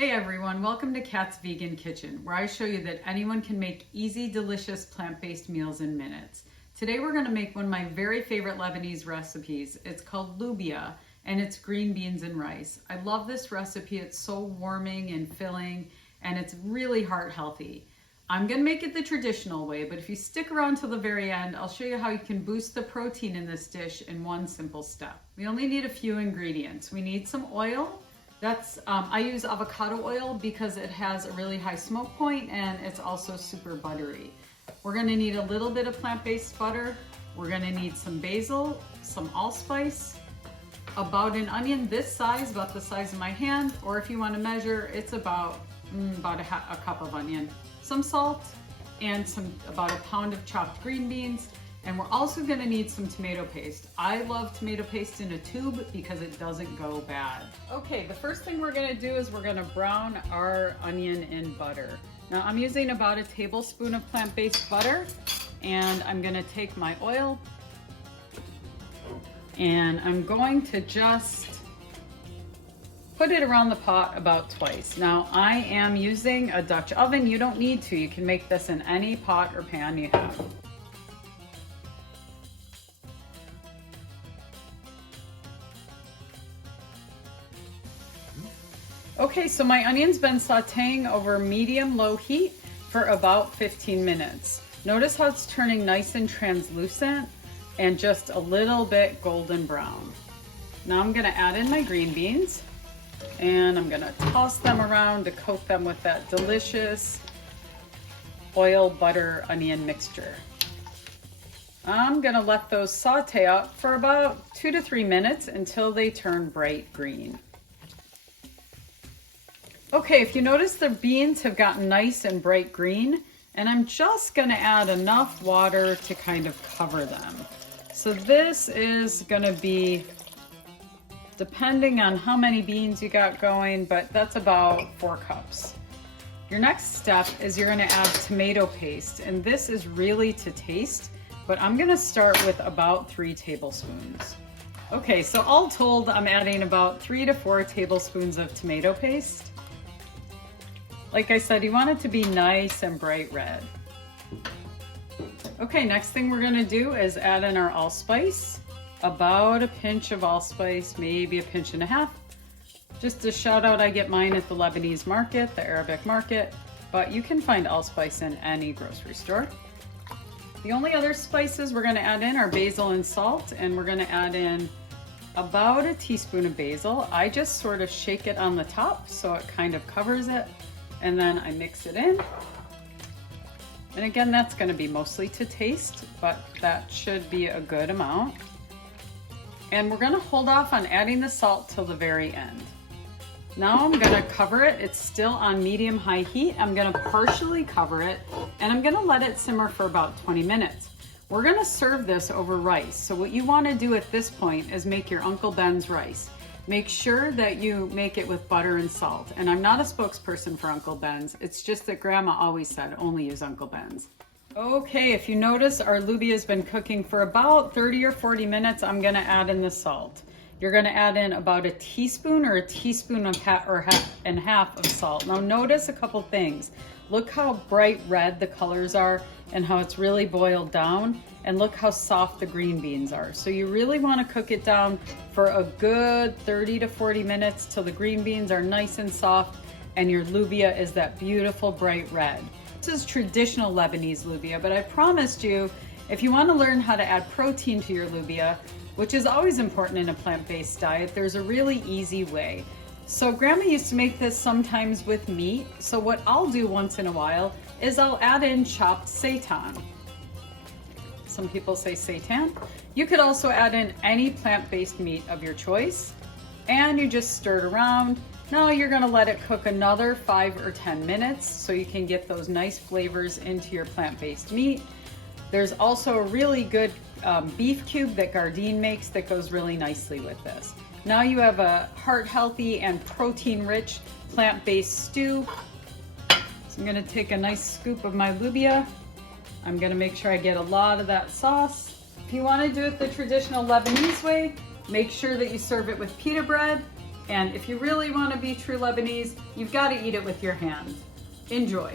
Hey everyone, welcome to Kat's Vegan Kitchen, where I show you that anyone can make easy, delicious, plant-based meals in minutes. Today we're going to make one of my very favorite Lebanese recipes. It's called Loubia, and it's green beans and rice. I love this recipe. It's so warming and filling, and it's really heart healthy. I'm going to make it the traditional way, but if you stick around till the very end, I'll show you how you can boost the protein in this dish in one simple step. We only need a few ingredients. We need some oil. I use avocado oil because it has a really high smoke point and it's also super buttery. We're gonna need a little bit of plant-based butter. We're gonna need some basil, some allspice, about an onion this size, about the size of my hand, or if you want to measure, it's about a cup of onion, some salt, and about a pound of chopped green beans. And we're also gonna need some tomato paste. I love tomato paste in a tube because it doesn't go bad. Okay, the first thing we're gonna do is we're gonna brown our onion in butter. Now I'm using about a tablespoon of plant-based butter, and I'm gonna take my oil and I'm going to just put it around the pot about twice. Now I am using a Dutch oven. You don't need to. You can make this in any pot or pan you have. Okay, so my onion's been sauteing over medium-low heat for about 15 minutes. Notice how it's turning nice and translucent and just a little bit golden brown. Now I'm gonna add in my green beans and I'm gonna toss them around to coat them with that delicious oil, butter, onion mixture. I'm gonna let those saute up for about 2 to 3 minutes until they turn bright green. Okay, if you notice the beans have gotten nice and bright green, and I'm just gonna add enough water to kind of cover them. So this is gonna be, depending on how many beans you got going, but that's about 4 cups. Your next step is you're gonna add tomato paste, and this is really to taste, but I'm gonna start with about 3 tablespoons. Okay, so all told, I'm adding about 3 to 4 tablespoons of tomato paste. Like I said, you want it to be nice and bright red. Okay, next thing we're gonna do is add in our allspice. About a pinch of allspice, maybe a pinch and a half. Just a shout out, I get mine at the Lebanese market, the Arabic market, but you can find allspice in any grocery store. The only other spices we're gonna add in are basil and salt, and we're gonna add in about a teaspoon of basil. I just sort of shake it on the top so it kind of covers it. And then I mix it in. And again, that's gonna be mostly to taste, but that should be a good amount. And we're gonna hold off on adding the salt till the very end. Now I'm gonna cover it. It's still on medium-high heat. I'm gonna partially cover it, and I'm gonna let it simmer for about 20 minutes. We're gonna serve this over rice. So what you wanna do at this point is make your Uncle Ben's rice. Make sure that you make it with butter and salt. And I'm not a spokesperson for Uncle Ben's. It's just that Grandma always said only use Uncle Ben's. Okay, if you notice, our Loubie has been cooking for about 30 or 40 minutes. I'm gonna add in the salt. You're gonna add in about a teaspoon or a teaspoon and a half of salt. Now notice a couple things. Look how bright red the colors are and how it's really boiled down. And look how soft the green beans are. So you really wanna cook it down for a good 30 to 40 minutes till the green beans are nice and soft and your lubia is that beautiful bright red. This is traditional Lebanese lubia, but I promised you, if you wanna learn how to add protein to your lubia, which is always important in a plant-based diet, there's a really easy way. So Grandma used to make this sometimes with meat. So what I'll do once in a while is I'll add in chopped seitan. Some people say seitan. You could also add in any plant-based meat of your choice, and you just stir it around. Now you're gonna let it cook another 5 or 10 minutes so you can get those nice flavors into your plant-based meat. There's also a really good beef cube that Gardein makes that goes really nicely with this. Now you have a heart-healthy and protein-rich plant-based stew. So I'm gonna take a nice scoop of my lubia. I'm gonna make sure I get a lot of that sauce. If you wanna do it the traditional Lebanese way, make sure that you serve it with pita bread And if you really want to be true Lebanese, you've got to eat it with your hand. Enjoy.